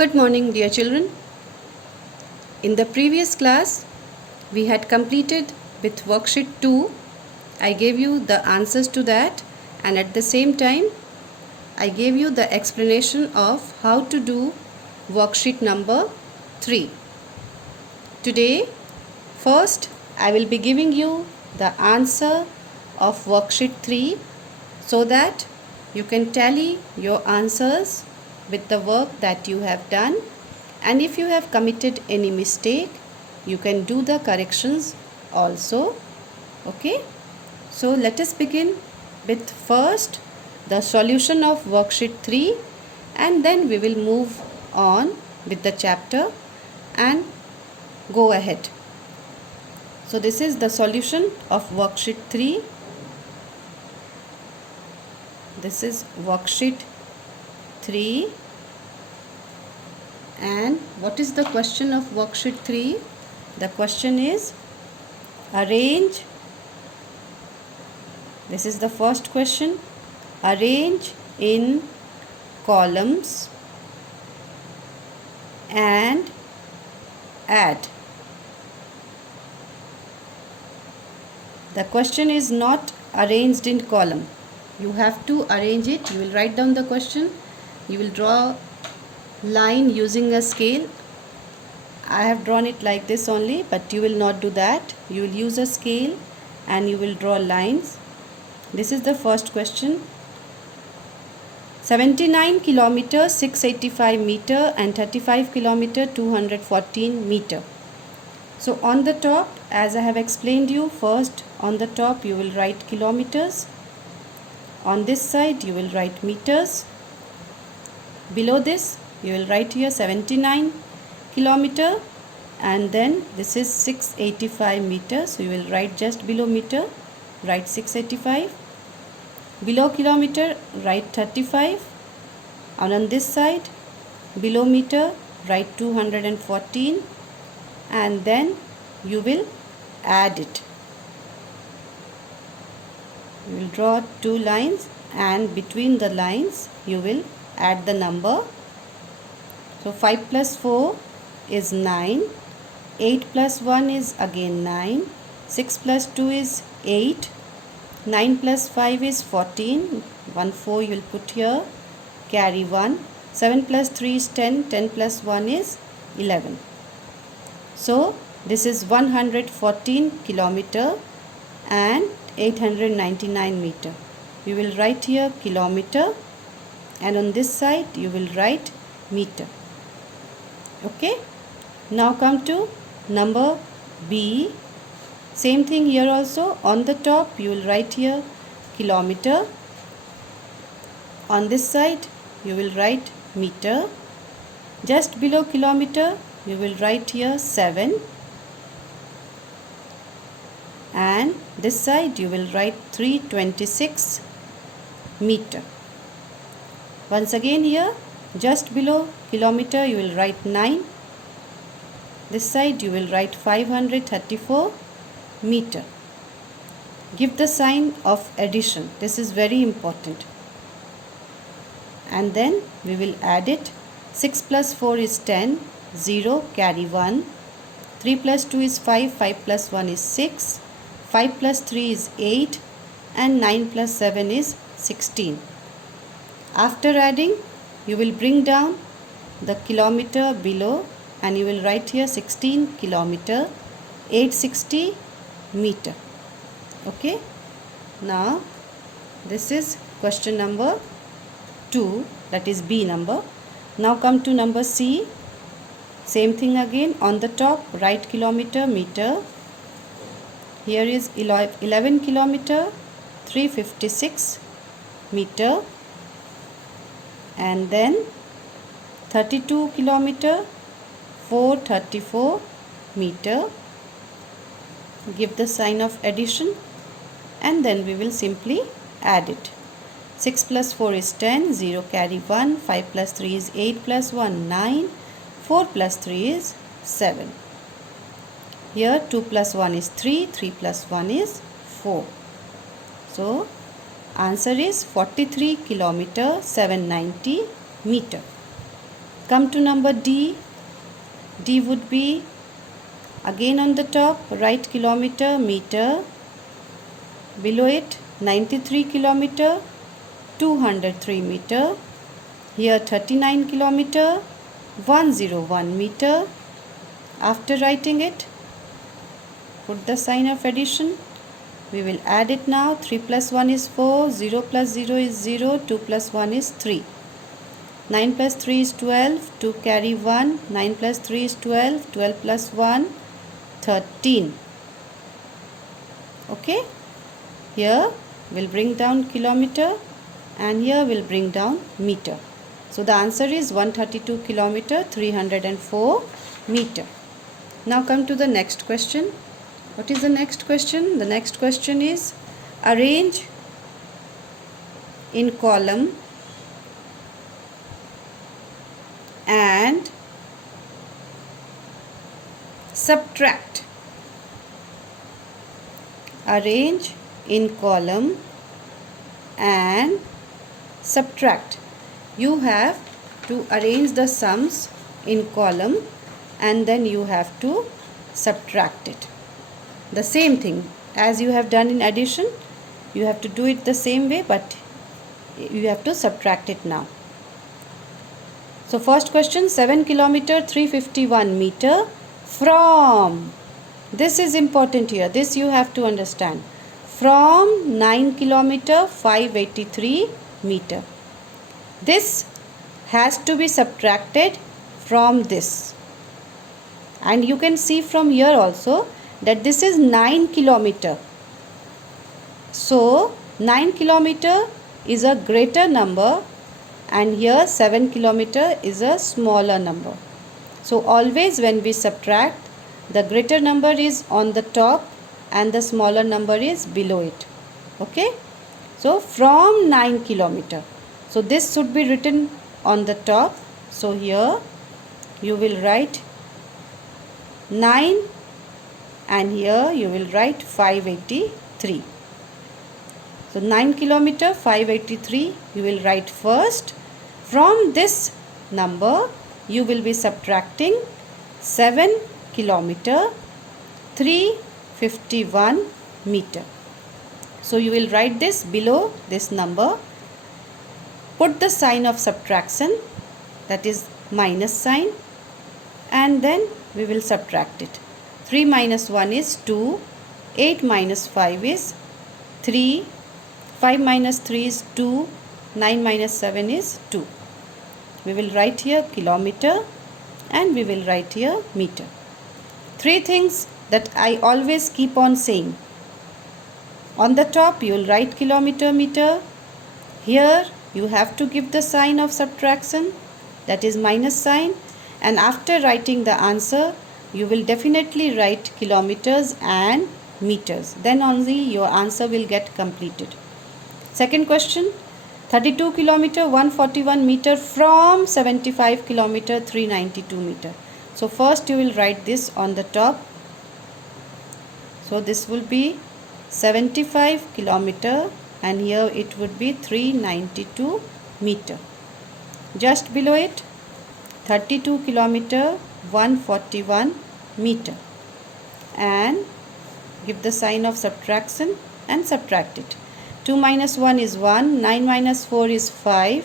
Good morning, dear children. In the previous class, we had completed with worksheet 2. I gave you the answers to that, and at the same time, I gave you the explanation of how to do worksheet number 3. Today, first, I will be giving you the answer of worksheet 3 so that you can tally your answers with the work that you have done, and if you have committed any mistake, you can do the corrections also. Okay, so let us begin with first the solution of worksheet 3, and then we will move on with the chapter and go ahead. So this is the solution of worksheet 3. This is worksheet 3. And what is the question of worksheet 3? The question is arrange. This is the first question. Arrange in columns and add. The question is not arranged in column. You have to arrange it. You will write down the question. You will draw line using a scale. I have drawn it like this only, but you will not do that. You will use a scale and you will draw lines. This is the first question. 79 kilometer 685 meter and 35 kilometer 214 meter. So on the top, as I have explained you, first on the top you will write kilometers. On this side you will write meters. Below this you will write here 79 kilometer, and then this is 685 meter. So you will write just below meter, write 685. Below kilometer, write 35. And on this side, below meter, write 214. And then you will add it. You will draw two lines, and between the lines you will add the number. So 5 plus 4 is 9, 8 plus 1 is again 9, 6 plus 2 is 8, 9 plus 5 is 14, 1 4 you will put here, carry 1, 7 plus 3 is 10, 10 plus 1 is 11. So this is 114 kilometer and 899 meter. You will write here kilometer, and on this side you will write meter. Okay, now come to number B. Same thing here also. On the top you will write here kilometer. On this side you will write meter. Just below kilometer you will write here 7, and this side you will write 326 meter. Once again here, just below kilometer you will write 9. This side you will write 534 meter. Give the sign of addition. This is very important. And then we will add it. 6 plus 4 is 10, 0, carry 1. 3 plus 2 is 5, 5 plus 1 is 6, 5 plus 3 is 8, and 9 plus 7 is 16. After adding, you will bring down the kilometer below, and you will write here 16 kilometer 860 meter. Okay, now this is question number 2, that is B number. Now come to number C. Same thing again. On the top write kilometer, meter. Here is 11 kilometer 356 meter, and then 32 kilometer 434 meter. Give the sign of addition, and then we will simply add it. 6 plus 4 is 10, 0, carry 1, 5 plus 3 is 8 plus 1 9, 4 plus 3 is 7. Here 2 plus 1 is 3, 3 plus 1 is 4. So answer is 43 kilometer 790 meter. Come to number D. D would be again on the top, write kilometer, meter. Below it 93 kilometer, 203 meter. Here 39 kilometer, 101 meter. After writing it, put the sign of addition. We will add it now. 3 plus 1 is 4, 0 plus 0 is 0, 2 plus 1 is 3. 9 plus 3 is 12, 2 carry 1, 9 plus 3 is 12, 12 plus 1, 13. Okay, here we'll bring down kilometer and here we'll bring down meter. So the answer is 132 kilometer, 304 meter. Now come to the next question. What is the next question? The next question is arrange in column and subtract. Arrange in column and subtract. You have to arrange the sums in column and then you have to subtract it. The same thing as you have done in addition, you have to do it the same way, but you have to subtract it now. So first question, 7 kilometer 351 meter from, this is important here, this you have to understand, from 9 kilometer 583 meter. This has to be subtracted from this, and you can see from here also that this is 9 kilometer. So 9 kilometer is a greater number and here 7 kilometer is a smaller number. So always when we subtract, the greater number is on the top and the smaller number is below it. Okay, so from 9 kilometer. So this should be written on the top. So here you will write 9 and here you will write 583. So 9 kilometer 583 you will write first. From this number you will be subtracting 7 kilometer 351 meter. So you will write this below this number. Put the sign of subtraction, that is minus sign, and then we will subtract it. 3 minus 1 is 2, 8 minus 5 is 3, 5 minus 3 is 2, 9 minus 7 is 2. We will write here kilometer and we will write here meter. Three things that I always keep on saying. On the top you will write kilometer, meter. Here you have to give the sign of subtraction, that is minus sign, and after writing the answer you will definitely write kilometers and meters. Then only your answer will get completed. Second question, 32 kilometer 141 meter from 75 kilometer 392 meter. So first you will write this on the top. So this will be 75 kilometer and here it would be 392 meter. Just below it 32 kilometer 141 meter, and give the sign of subtraction and subtract it. 2 minus 1 is 1, 9 minus 4 is 5,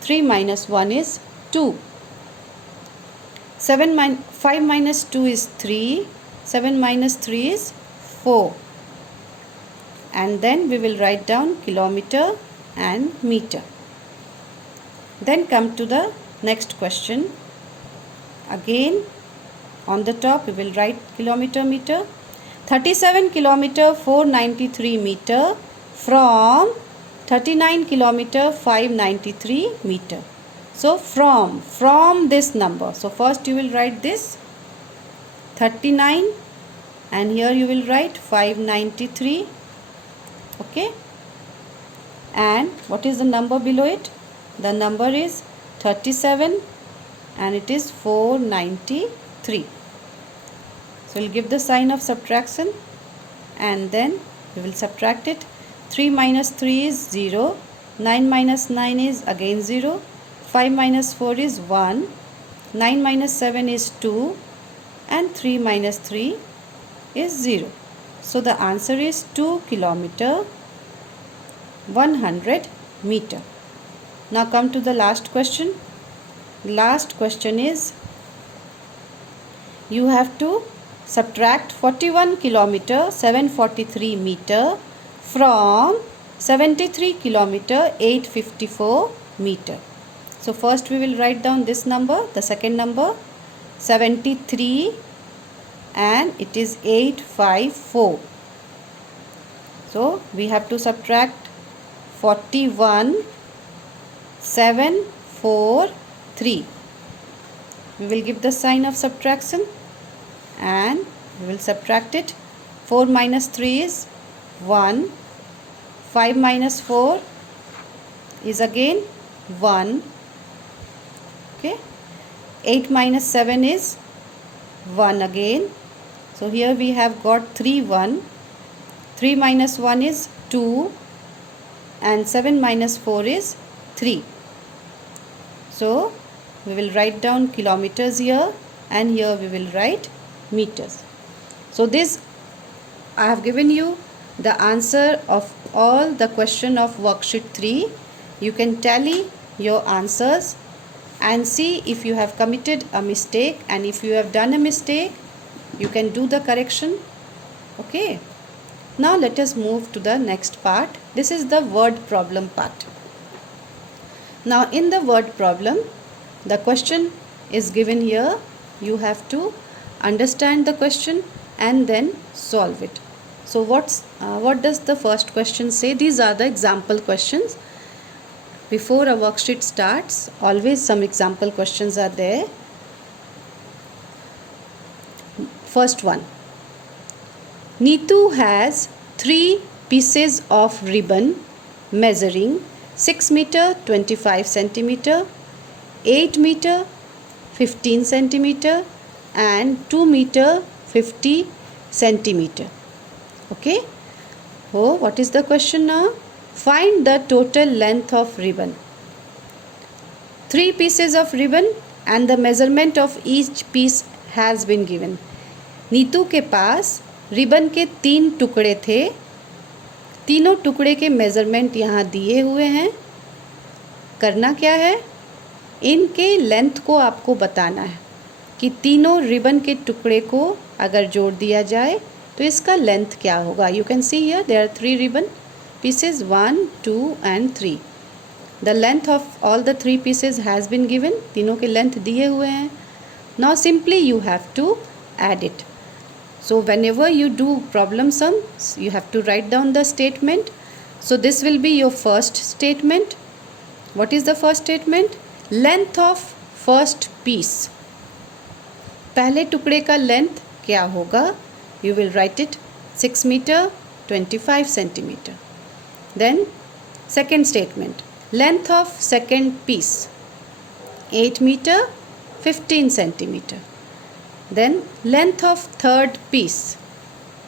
3 minus 1 is 2. 5 minus 2 is 3, 7 minus 3 is 4. And then we will write down kilometer and meter. Then come to the next question. Again on the top we will write kilometer, meter. 37 kilometer 493 meter from 39 kilometer 593 meter. So from this number. So first you will write this 39 and here you will write 593. Okay, and what is the number below it? The number is 37 and it is 493. So we'll give the sign of subtraction and then we will subtract it. 3 minus 3 is 0, 9 minus 9 is again 0, 5 minus 4 is 1, 9 minus 7 is 2 and 3 minus 3 is 0. So the answer is 2 kilometer 100 meter. Now come to the last question. Last question is, you have to subtract 41 kilometer 743 meter from 73 kilometer 854 meter. So first we will write down this number, the second number 73, and it is 854. So we have to subtract 41 743. We will give the sign of subtraction and we will subtract it. 4 minus 3 is 1. 5 minus 4 is again 1. Okay. 8 minus 7 is 1 again. So here we have got 3 1. 3 minus 1 is 2 and 7 minus 4 is 3. So we will write down kilometers here and here we will write meters. So this, I have given you the answer of all the question of worksheet 3. You can tally your answers and see if you have committed a mistake, and if you have done a mistake you can do the correction. Okay. Now let us move to the next part. This is the word problem part. Now in the word problem, the question is given here. You have to understand the question and then solve it. So what does the first question say? These are the example questions. Before a worksheet starts, always some example questions are there. First one. Neetu has 3 pieces of ribbon measuring 6 meter 25 centimeter, 8 meter 15 centimeter and 2 meter 50 centimeter. Okay. Oh, what is the question now? Find the total length of ribbon. 3 pieces of ribbon and the measurement of each piece has been given. Neetu के पास ribbon के 3 टुकड़े थे. तीनों टुकड़े के measurement यहाँ दिए हुए हैं. करना क्या है? इनके लेंथ को आपको बताना है कि तीनों रिबन के टुकड़े को अगर जोड़ दिया जाए तो इसका लेंथ क्या होगा. You can see here there are 3 ribbon pieces 1, 2 and 3. The length of all the 3 pieces has been given. तीनों के लेंथ दिए हुए हैं. Now simply you have to add it. So whenever you do problem sums, you have to write down the statement. So this will be your first statement. What is the first statement? Length of first piece. पहले टुकड़े का length क्या होगा? You will write it 6 meter 25 centimeter. Then second statement. Length of second piece 8 meter 15 centimeter. Then length of third piece.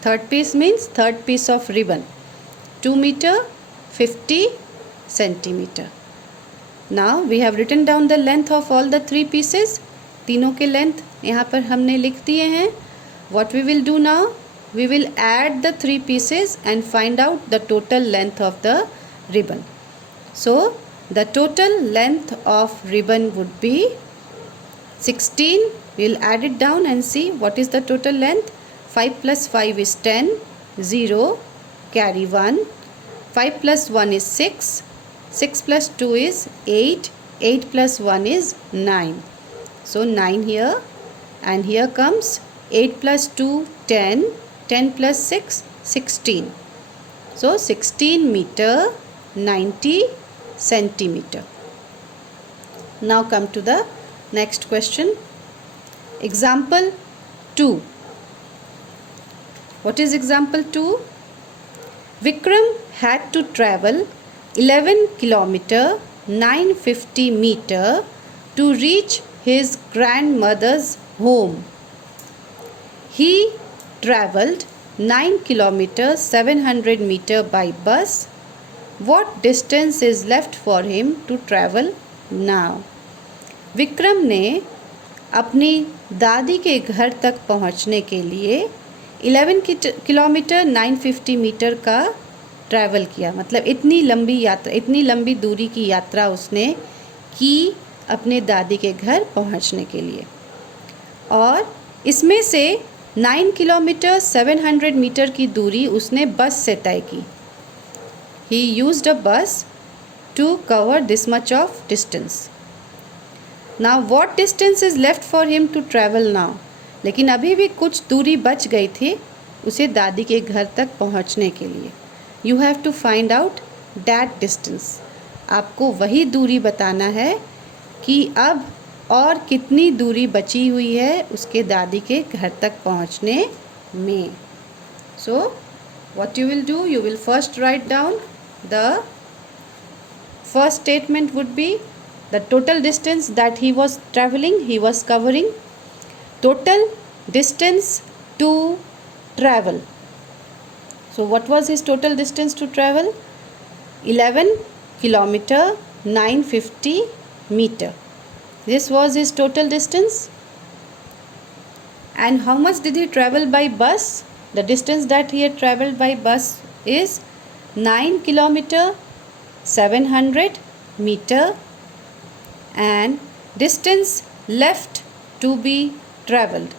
Third piece means third piece of ribbon 2 meter 50 centimeter. Now we have written down the length of all the 3 pieces. तीनों के length यहाँ पर हमने लिख दिए हैं. What we will do now? We will add the 3 pieces and find out the total length of the ribbon. So the total length of ribbon would be 16. We will add it down and see what is the total length. 5 plus 5 is 10. 0. Carry 1. 5 plus 1 is 6. 6 plus 2 is 8. 8 plus 1 is 9. So 9 here, and here comes 8 plus 2 10. 10 plus 6 16. So 16 meter 90 centimeter. Now come to the next question. Example 2. What is example 2? Vikram had to travel 11 kilometer 950 meter to reach his grandmother's home. He travelled 9 kilometers 700 meter by bus. What distance is left for him to travel now? Vikram ने अपनी दादी के घर तक पहुंचने के लिए 11 kilometre 950 metre का ट्रैवल किया। मतलब इतनी लंबी यात्रा, इतनी लंबी दूरी की यात्रा उसने की अपने दादी के घर पहुंचने के लिए। और इसमें से 9 किलोमीटर 700 मीटर की दूरी उसने बस से तय की। He used a bus to cover this much of distance. Now what distance is left for him to travel now? लेकिन अभी भी कुछ दूरी बच गई थी उसे दादी के घर तक पहुंचने के लिए। You have to find out that distance. आपको वही दूरी बताना है कि अब और कितनी दूरी बची हुई है उसके दादी के घर तक पहुंचने में। So what you will do? You will first write down the first statement would be the total distance that he was traveling, he was covering. Total distance to travel. So what was his total distance to travel? 11 kilometer 950 meter. This was his total distance. And how much did he travel by bus? The distance that he had traveled by bus is 9 kilometer 700 meter. And distance left to be traveled.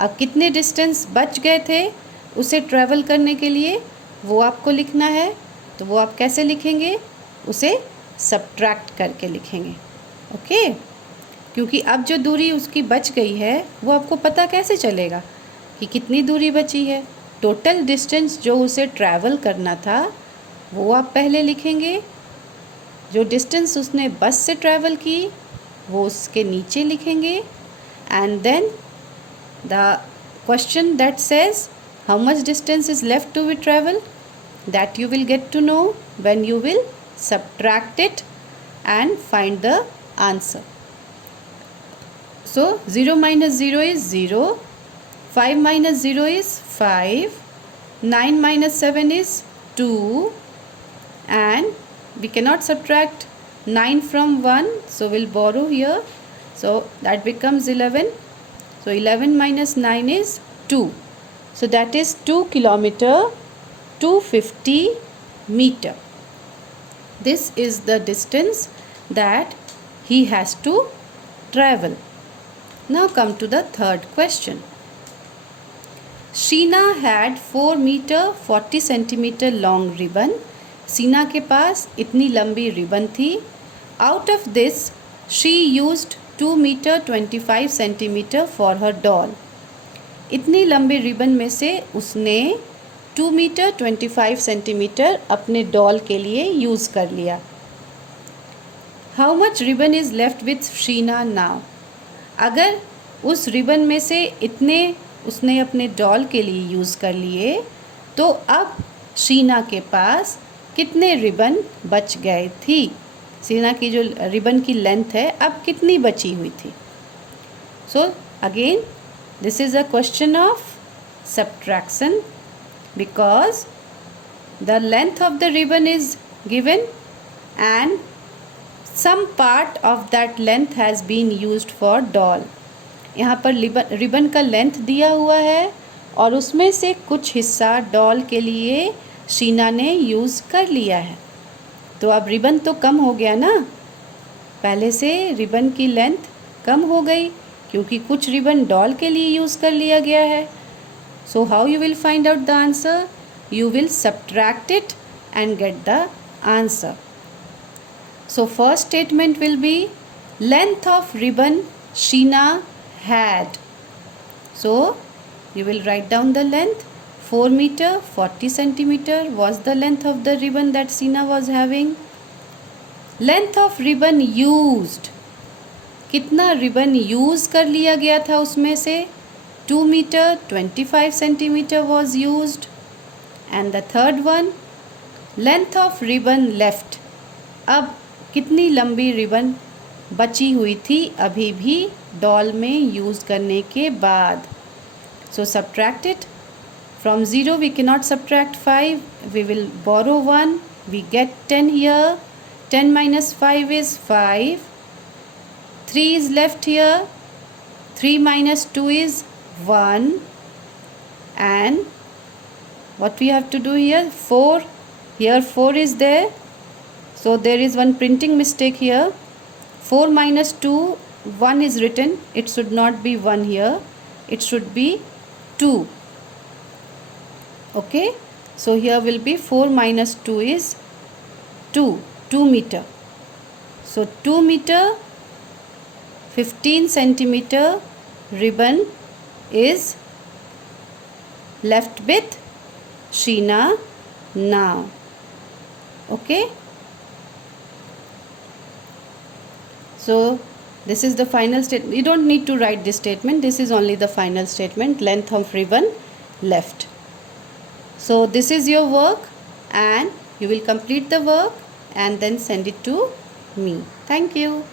अब कितने distance बच गए थे उसे travel करने के लिए वो आपको लिखना है। तो वो आप कैसे लिखेंगे? उसे सब्ट्रैक्ट करके लिखेंगे। ओके, क्योंकि अब जो दूरी उसकी बच गई है वो आपको पता कैसे चलेगा कि कितनी दूरी बची है। टोटल डिस्टेंस जो उसे ट्रैवल करना था वो आप पहले लिखेंगे। जो डिस्टेंस उसने बस से ट्रैवल की वो उसके नीचे लिखेंगे। And then the question that says how much distance is left to be travel, that you will get to know when you will subtract it and find the answer. So 0 minus 0 is 0, 5 minus 0 is 5, 9 minus 7 is 2, and we cannot subtract 9 from 1, so we'll borrow here, so that becomes 11. So 11 minus 9 is 2, so that is 2 kilometer 250 meter. This is the distance that he has to travel. Now come to the third question. Sheena had 4 meter 40 centimeter long ribbon. Sheena के पास इतनी लंबी ribbon थी। Out of this, she used 2 meter 25 centimeter for her doll. इतनी लंबी ribbon में से उसने 2 meter 25 centimeter अपने डॉल के लिए यूज़ कर लिया। How much ribbon is left with Sheena now? अगर उस रिबन में से इतने उसने अपने डॉल के लिए यूज़ कर लिए तो अब शीना के पास कितने रिबन बच गए थी? शीना की जो रिबन की लेंथ है अब कितनी बची हुई थी? So again this is a question of subtraction because the length of the ribbon is given and some part of that length has been used for doll. यहाँ पर रिबन का लेंथ दिया हुआ है और उसमें से कुछ हिस्सा डॉल के लिए शीना ने यूज़ कर लिया है। तो अब रिबन तो कम हो गया ना, पहले से रिबन की लेंथ कम हो गई क्योंकि कुछ रिबन डॉल के लिए यूज़ कर लिया गया है। So how you will find out the answer? You will subtract it and get the answer. So first statement will be length of ribbon Sheena had. So you will write down the length. 4 meter 40 centimeter was the length of the ribbon that Sheena was having. Length of ribbon used. कितना ribbon use कर लिया गया था उसमें से? 2 meter 25 centimeter was used. And the third one, length of ribbon left. अब कितनी लंबी रिबन बची हुई थी अभी भी डॉल में यूज़ करने के बाद? So subtract it from 0 we cannot नॉट सब्ट्रैक्ट 5, we will borrow 1, we get 10 here. 10 minus 5 is 5. 3 is left here. 3 minus 2 is 1, and what we have to do here? 4. Here 4 is there, so there is one printing mistake here. 4 minus 2, 1 is written. It should not be 1 here, it should be 2. Okay, so here will be 4 minus 2 is 2 meter. So 2 meter 15 centimeter ribbon is left with Sheena now. Okay, so this is the final statement. You don't need to write this statement. This is only the final statement. Length of ribbon left. So this is your work, and you will complete the work and then send it to me. Thank you.